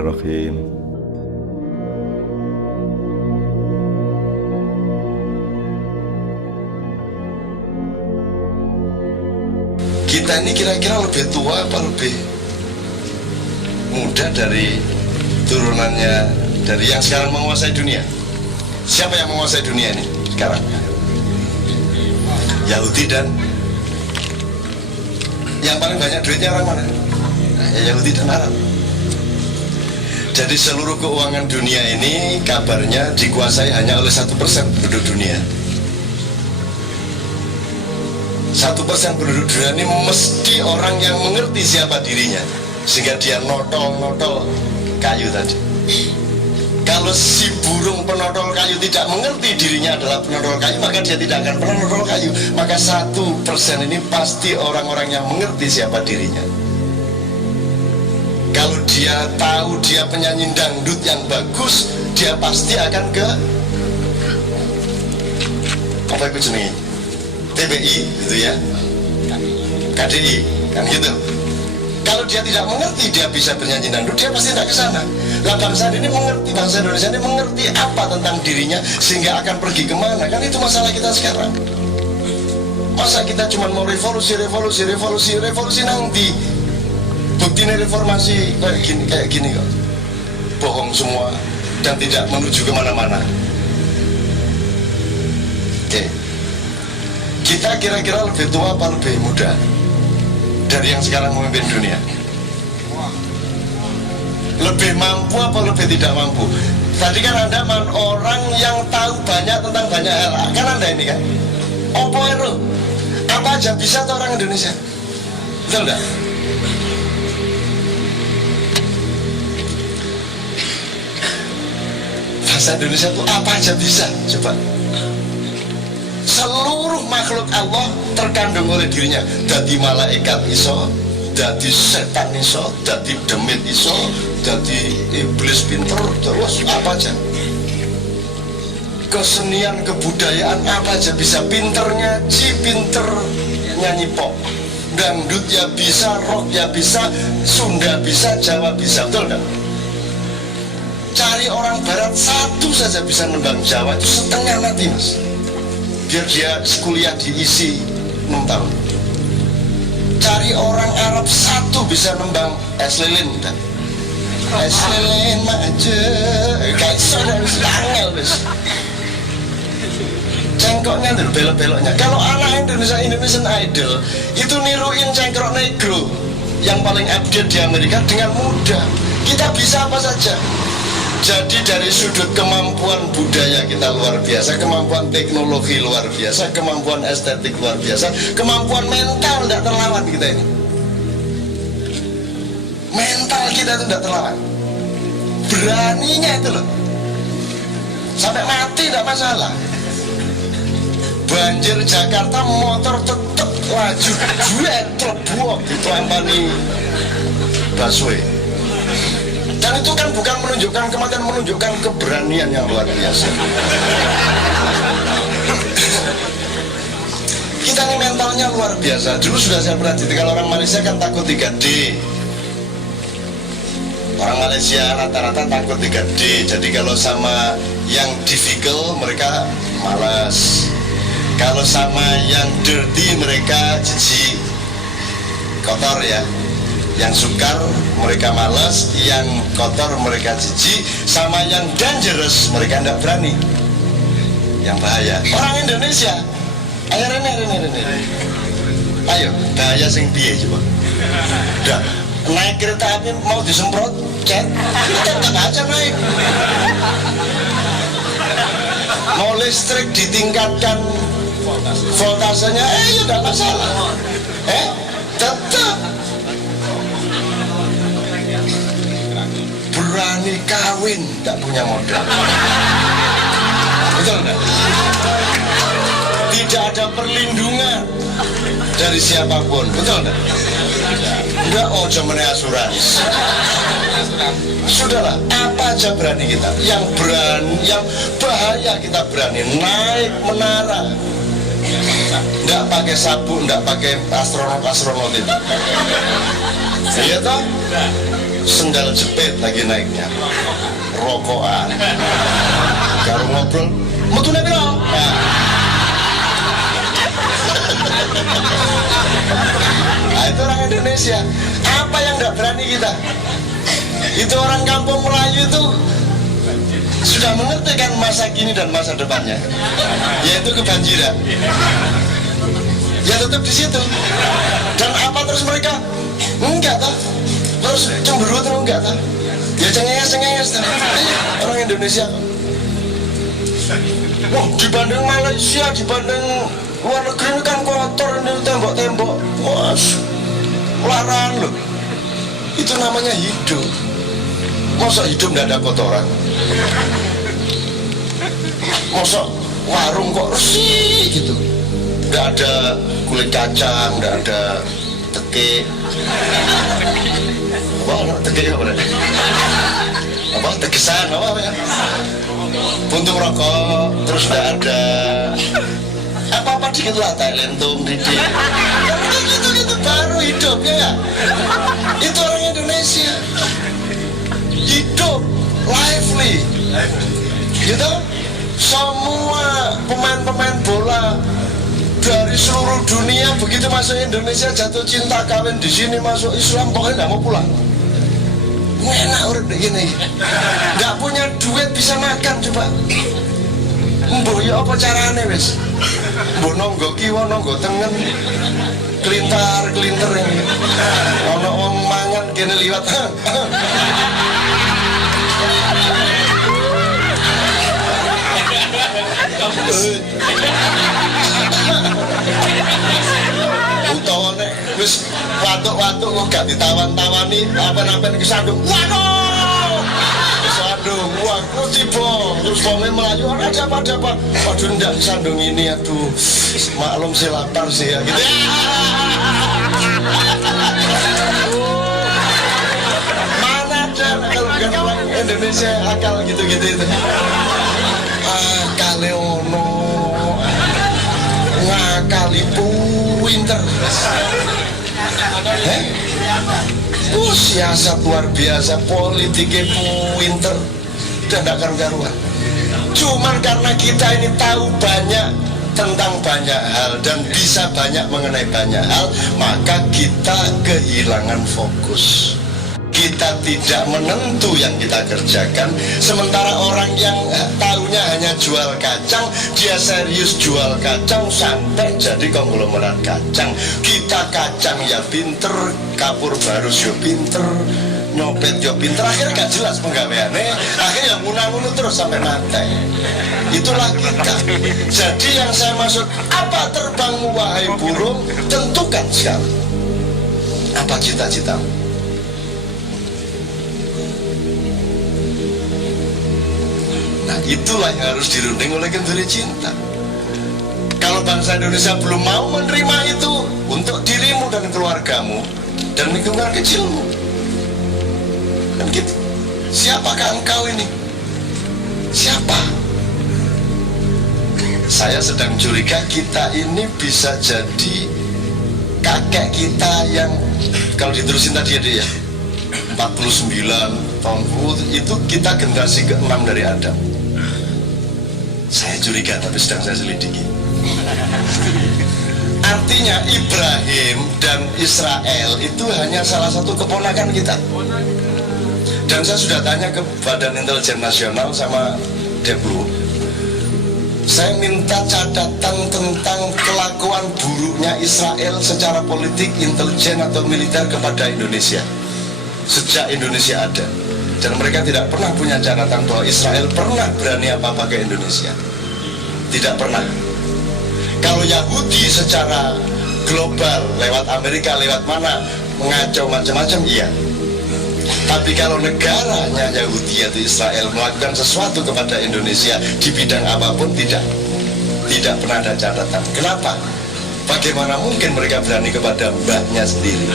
Bismillahirrahmanirrahim. Kita ini kira-kira lebih tua apa lebih muda dari turunannya, dari yang sekarang menguasai dunia? Siapa yang menguasai dunia ini sekarang? Yahudi, dan yang paling banyak duitnya orang mana? Ya, Yahudi dan Arab. Jadi seluruh keuangan dunia ini kabarnya dikuasai hanya oleh 1% penduduk dunia. 1% penduduk dunia ini mesti orang yang mengerti siapa dirinya, sehingga dia notol-notol kayu tadi. Kalau si burung penodol kayu tidak mengerti dirinya adalah penodol kayu, maka dia tidak akan pernah menodol kayu. Maka 1% ini pasti orang-orang yang mengerti siapa dirinya. Kalau dia tahu dia penyanyi dangdut yang bagus, dia pasti akan ke apa itu jenis TBI gitu ya, KDI kan gitu. Kalau dia tidak mengerti dia bisa bernyanyi dangdut, dia pasti tidak ke sana. Lah bangsa ini mengerti, bangsa Indonesia ini mengerti apa tentang dirinya sehingga akan pergi kemana. Kan itu masalah kita sekarang. Masa kita cuma mau revolusi nanti. Buktinya reformasi kayak gini kok. Bohong semua dan tidak menuju kemana-mana. Oke. Kita kira-kira lebih tua apa lebih muda dari yang sekarang memimpin dunia? Lebih mampu apa lebih tidak mampu? Tadi kan Anda orang yang tahu banyak tentang banyak hal. Kan Anda ini kan apa aja bisa tuh orang Indonesia? Betul enggak? Bahasa Indonesia itu apa aja bisa, coba. Seluruh makhluk Allah terkandung oleh dirinya. Dadi malaikat iso, dadi setan iso, dadi demit iso, dadi iblis pinter, terus apa aja. Kesenian, kebudayaan apa aja bisa. Pinter ngaji, pinter nyanyi pop, dangdut ya bisa, rock ya bisa, Sunda bisa, Jawa bisa, betul enggak? Cari orang barat satu saja bisa nembang Jawa itu setengah mati mas. Biar dia kuliah diisi 6 tahun. Cari orang Arab satu bisa nembang es lilin dan es lilin maju kayak saudara angel bis. Cengkoknya tuh belok-beloknya. Kalau anak Indonesian Idol itu niruin cengkrok negro yang paling update di Amerika dengan mudah. Kita bisa apa saja. Jadi dari sudut kemampuan budaya kita luar biasa, kemampuan teknologi luar biasa, kemampuan estetik luar biasa, kemampuan mental tidak terlawan kita ini. Mental kita itu tidak terlawan. Beraninya itu loh. Sampai mati tidak masalah. Banjir Jakarta motor tetap laju, terbuat ditelampani busway. Dan itu kan bukan menunjukkan kematian, menunjukkan keberanian yang luar biasa. Kita ini mentalnya luar biasa. Dulu sudah saya pernah cerita, kalau orang Malaysia kan takut 3D. Orang Malaysia rata-rata takut 3D. Jadi kalau sama yang difficult mereka malas. Kalau sama yang dirty mereka jijik, kotor ya. Yang sukar mereka malas, yang kotor mereka jijik, sama yang dangerous mereka tidak berani. Yang bahaya. Orang Indonesia, ayo Rene. Ayo, bahaya sing piye coba. Udah, naik kereta api mau disemprot, cek, tetap aja naik. Mau listrik ditingkatkan voltasenya, ya tidak masalah. Tetap. Berani kawin, tak punya modal. Betul enggak? Tidak ada perlindungan dari siapapun, betul enggak? Enggak, zamannya asuransi. Sudahlah, apa aja berani kita. Yang bahaya kita berani naik menara. Enggak pakai sabuk, enggak pakai astronot itu. Iya toh? sendal jepit lagi naiknya, rokokan, karo ngobrol, metune piro? Nah, itu orang Indonesia. Apa yang nggak berani kita? Itu orang kampung Melayu itu sudah mengerti kan masa kini dan masa depannya, yaitu kebanjiran. Ya tetap di situ. Dan apa terus mereka? Enggak toh. Terus cemberut atau enggak toh? Ya cengenges toh. Orang Indonesia. Wah, dibanding Malaysia, dibanding luar negeri kan kotor ini tembok-tembok. Wah, larang loh. Itu namanya hidup. Masa hidup nggak ada kotoran? Masa warung kok bersih gitu? Nggak ada kulit kacang, nggak ada teke. Apa teke apa? Apa tegesan apa ya? Puntung rokok, terus nggak ada apa-apa dikit lah, tai lentung dikit. Gitu baru hidupnya ya. Itu orang Indonesia. Hidup lively, gitu. Semua pemain-pemain bola dari seluruh dunia begitu masuk Indonesia jatuh cinta, kawin di sini, masuk Islam, pokoknya nggak mau pulang. Enak urip begini, nggak punya duit bisa makan coba. Mboh ya apa carane wis? Mboh nonggo kiwa nonggo tengen, kelintar ini. Ono wong mangan kene liwat. Utawa nek wis watuk-watuk kok gak ditawan-tawani apa-apa kesandung. Waduh! Kesandung, wah tiba. Terus wonge melayu ada apa? Waduh ndak disandung ini, aduh. Maklum sih lapar sih ya gitu. Mana ada kalau bukan orang Indonesia akal gitu-gitu itu. Akale ono. Ngakali pinter. Siasat luar biasa, politiknya pinter dan gak karu-karuan. Cuman karena kita ini tahu banyak tentang banyak hal dan bisa banyak mengenai banyak hal, maka kita kehilangan fokus. Kita tidak menentu yang kita kerjakan. Sementara orang yang tahunya hanya jual kacang, dia serius jual kacang sampai jadi konglomerat kacang. Kita kacang ya pinter, kapur barus ya pinter, nyopet ya pinter, akhirnya gak jelas penggaweannya, akhirnya nguna-ngunu terus sampai mati. Itulah kita. Jadi yang saya maksud, apa terbangmu wahai burung? Tentukan sekarang. Apa cita-citamu? Nah, itulah yang harus dirunding oleh Kenduri Cinta. Kalau bangsa Indonesia belum mau menerima itu untuk dirimu dan keluargamu dan lingkungan kecilmu, kan gitu. Siapakah engkau ini? Siapa? Saya sedang curiga kita ini bisa jadi kakek kita yang kalau diterusin tadi ya 49 tahun itu kita generasi ke-6 dari Adam. Saya curiga, tapi sedang saya selidiki. Artinya Ibrahim dan Israel itu hanya salah satu keponakan kita. Dan saya sudah tanya ke Badan Intelijen Nasional sama Deplu, saya minta catatan tentang kelakuan buruknya Israel secara politik, intelijen atau militer kepada Indonesia sejak Indonesia ada. Dan mereka tidak pernah punya catatan bahwa Israel pernah berani apa-apa ke Indonesia. Tidak pernah. Kalau Yahudi secara global, lewat Amerika, lewat mana, mengacau macam-macam, iya. Tapi kalau negaranya Yahudi yaitu Israel melakukan sesuatu kepada Indonesia di bidang apapun, tidak pernah ada catatan. Kenapa? Bagaimana mungkin mereka berani kepada mbahnya sendiri?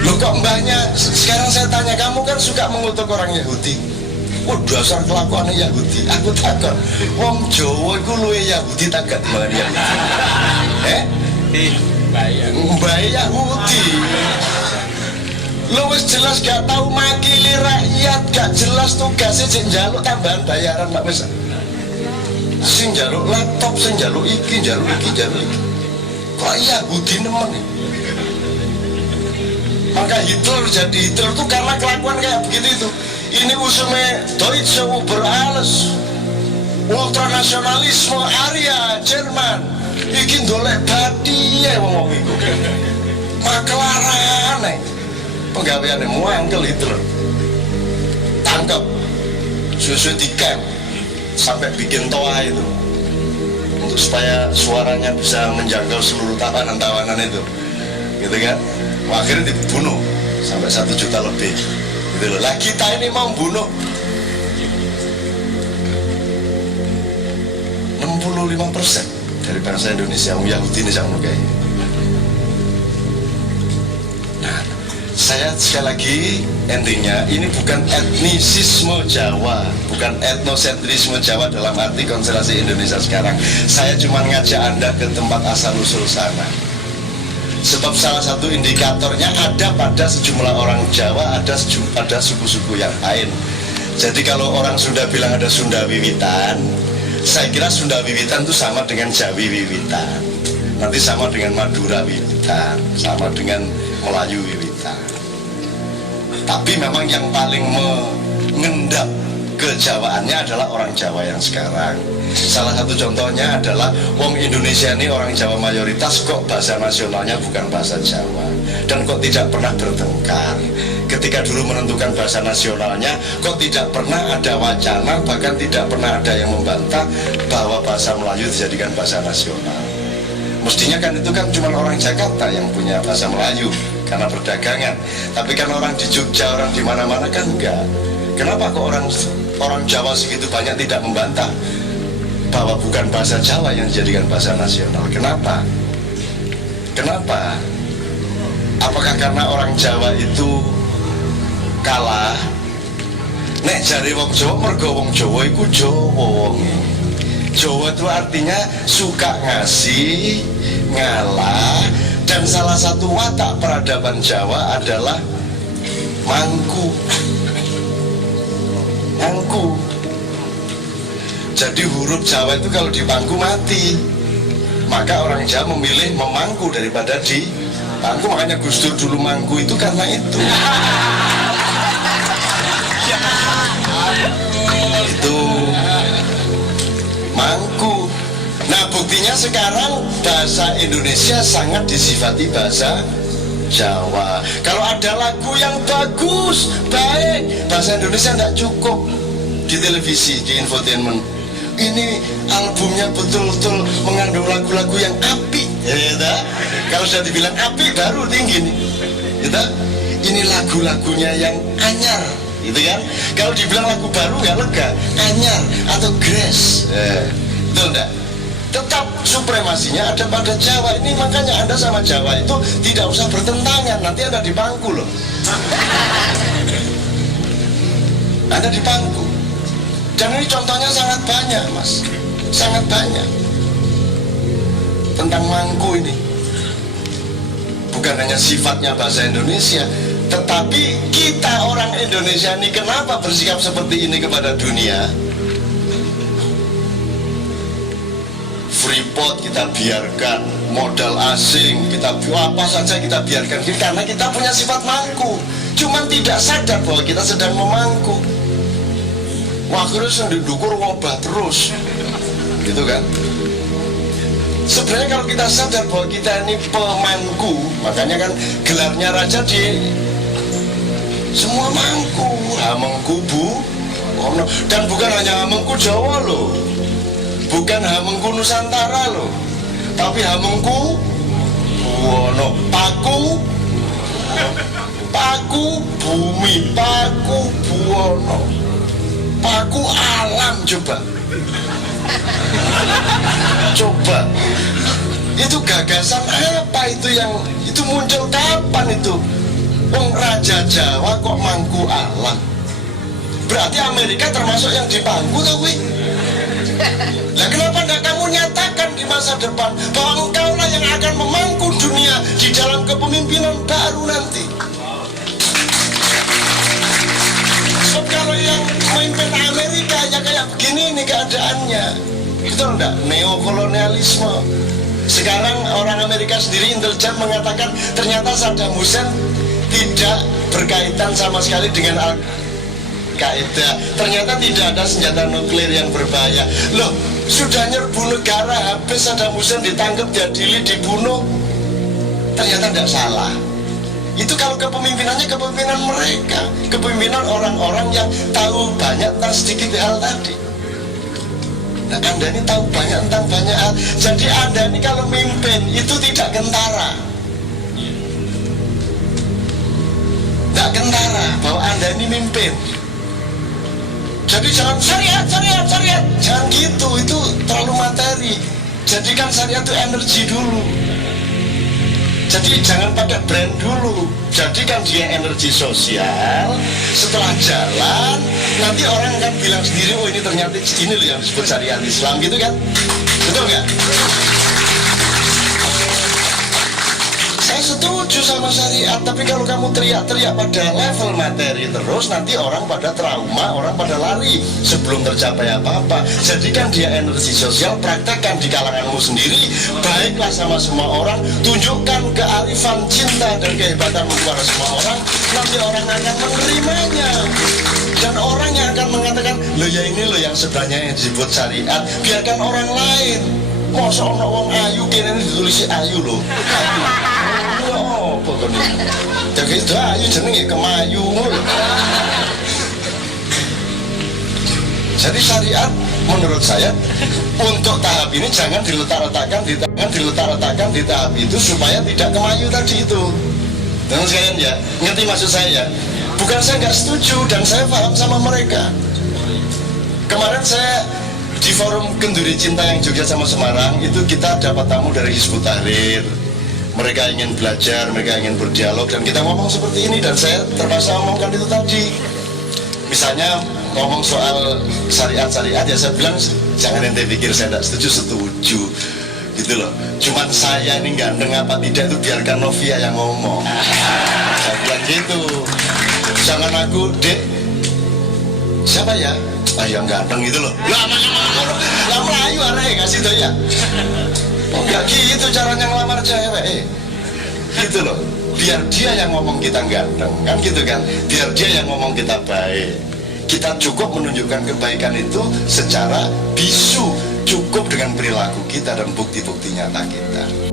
Loh kok mbahnya, sekarang saya tanya, kamu kan suka mengutuk orang Yahudi. Oh dasar kelakuannya Yahudi. Aku takut wong Jawa itu luwe Yahudi takut malah Yahudi. Mbak Yahudi. Lo wis jelas gak tahu makili rakyat, gak jelas tugasnya sing njaluk tambahan bayaran Pak wis. Sing njaluk laptop, sing njaluk iki, njaluk iki. Kok Yahudi nemen nih? Maka Hitler jadi Hitler tuh karena kelakuan kayak begitu itu. Ini usulnya Deutsche über alles, ultranasionalisme Arya Jerman. Iki ndolek bathie wong iku. Maklarane. Penggaweane muangkel Hitler. Tangkap. Susu di camp sampai bikin toa itu. Untuk supaya suaranya bisa menjangkau seluruh tahanan-tahanan itu. Gitu kan? Akhirnya dibunuh sampai 1 juta lebih. Gitu loh. Lah kita ini mau bunuh 65% dari bangsa Indonesia, orang Yahudi ini sama kayak. Nah, saya sekali lagi endingnya ini bukan etnisisme Jawa, bukan etnosentrisme Jawa dalam arti konstelasi Indonesia sekarang. Saya cuma ngajak Anda ke tempat asal usul sana. Sebab salah satu indikatornya ada pada sejumlah orang Jawa, ada suku-suku yang lain. Jadi kalau orang Sunda bilang ada Sunda Wiwitan, saya kira Sunda Wiwitan itu sama dengan Jawi Wiwitan, nanti sama dengan Madura Wiwitan, sama dengan Melayu Wiwitan. Tapi memang yang paling mengendap kejawaannya adalah orang Jawa yang sekarang. Salah satu contohnya adalah wong Indonesia ini orang Jawa mayoritas, kok bahasa nasionalnya bukan bahasa Jawa, dan kok tidak pernah bertengkar. Ketika dulu menentukan bahasa nasionalnya, kok tidak pernah ada wacana, bahkan tidak pernah ada yang membantah bahwa bahasa Melayu dijadikan bahasa nasional. Mestinya kan itu kan cuma orang Jakarta yang punya bahasa Melayu karena perdagangan. Tapi kan orang di Jogja, orang di mana-mana kan enggak. Kenapa kok orang Jawa segitu banyak tidak membantah bahwa bukan bahasa Jawa yang dijadikan bahasa nasional? Kenapa? Kenapa? Apakah karena orang Jawa itu kalah? Nek jari wong Jawa, mergo wong Jawa iku Jawa wonge. Jawa itu artinya suka ngasih, ngalah, dan salah satu watak peradaban Jawa adalah mangku. Mangku. Jadi huruf Jawa itu kalau dipangku mati. Maka orang Jawa memilih memangku daripada dipangku. Makanya Gus Dur dulu mangku itu karena itu. Itu mangku. Nah buktinya sekarang bahasa Indonesia sangat disifati bahasa Jawa. Kalau ada lagu yang bagus, baik, bahasa Indonesia tidak cukup di televisi, di infotainment. Ini albumnya betul-betul mengandung lagu-lagu yang apik, ya, kalau sudah dibilang apik baru tinggi nih, ya, ini lagu-lagunya yang anyar, gitu kan? Kalau dibilang lagu baru nggak lega, anyar atau grace, itu enggak. Tetap supremasinya ada pada Jawa ini. Makanya Anda sama Jawa itu tidak usah bertentangan, nanti Anda di pangku loh. Anda di pangku. Dan ini contohnya sangat banyak, Mas, sangat banyak tentang mangku ini. Bukan hanya sifatnya bahasa Indonesia, tetapi kita orang Indonesia ini kenapa bersikap seperti ini kepada dunia? Freeport kita biarkan, modal asing kita apa saja kita biarkan, karena kita punya sifat mangku. Cuman tidak sadar bahwa kita sedang memangku. Wah, terus yang didukur wabah terus, gitu kan? Sebenarnya kalau kita sadar bahwa kita ini pemangku, makanya kan gelarnya raja di semua mangku, hamengku bu, dan bukan hanya hamengku Jawa loh, bukan hamengku Nusantara loh, tapi hamengku Buwono, paku bumi, paku Buwono, paku alam. Coba itu gagasan apa itu, yang itu muncul kapan itu? Wong Raja Jawa kok mangku alam, berarti Amerika termasuk yang dipangku tuh wi. Lah kenapa enggak kamu nyatakan di masa depan bahwa engkau lah yang akan memangku dunia di dalam kepemimpinan baru nanti. So kalau yang memimpin Amerika ya kayak begini nih keadaannya, itu enggak neokolonialisme. Sekarang orang Amerika sendiri intelijen mengatakan ternyata Saddam Hussein tidak berkaitan sama sekali dengan Al-Qaeda. Ternyata tidak ada senjata nuklir yang berbahaya. Loh, sudah nyerbu negara, habis Saddam Hussein ditangkap, diadili, dibunuh. Ternyata tidak salah. Itu kalau kepemimpinannya kepemimpinan mereka, kepemimpinan orang-orang yang tahu banyak tentang sedikit hal tadi. Nah, Anda ini tahu banyak tentang banyak hal. Jadi Anda ini kalau mimpin itu tidak kentara. Tidak kentara bahwa Anda ini mimpin. Jadi jangan syariat. Jangan gitu, itu terlalu materi. Jadikan syariat itu energi dulu. Jadi jangan pakai brand dulu, jadikan dia energi sosial. Setelah jalan, nanti orang akan bilang sendiri, oh ini ternyata ini loh yang disebut syariat Islam, gitu kan? Betul nggak? Saya setuju sama syariat, tapi kalau kamu teriak-teriak pada level materi terus, nanti orang pada trauma, orang pada lari sebelum tercapai apa-apa. Jadikan dia energi sosial, praktekkan di kalanganmu sendiri, baiklah sama semua orang, tunjukkan kearifan cinta dan kehebatanmu kepada semua orang, nanti orang akan menerimanya. Dan orang yang akan mengatakan, loh ya ini loh yang sebenarnya yang disebut syariat, biarkan orang lain. Masa ono wong ayu kene ditulis ayu loh. Ayu. Oh, pokoknya. Jadi itu ayu jenenge kemayu. Jadi syariat menurut saya untuk tahap ini jangan diletak-letakkan di tahap itu supaya tidak kemayu tadi itu. Dan sekalian ya, ngerti maksud saya? Bukan saya nggak setuju dan saya paham sama mereka. Kemarin saya di forum Kenduri Cinta yang Jogja sama Semarang itu kita dapat tamu dari Hizbut Tahrir. Mereka ingin belajar, mereka ingin berdialog, dan kita ngomong seperti ini, dan saya terpaksa ngomongkan itu tadi. Misalnya ngomong soal syariat ya saya bilang jangan ente pikir saya tidak setuju gitu loh. Cuman saya ini ganteng apa tidak itu biarkan Novia yang ngomong. Saya bilang gitu. Jangan aku, dek siapa ya? Yang ganteng gitu loh. Lah Melayu arek kasih tuh ya. Oh enggak gitu caranya ngelamar cewek. Gitu loh. Biar dia yang ngomong kita ganteng, kan gitu kan. Biar dia yang ngomong kita baik. Kita cukup menunjukkan kebaikan itu secara bisu, cukup dengan perilaku kita dan bukti-bukti nyata kita.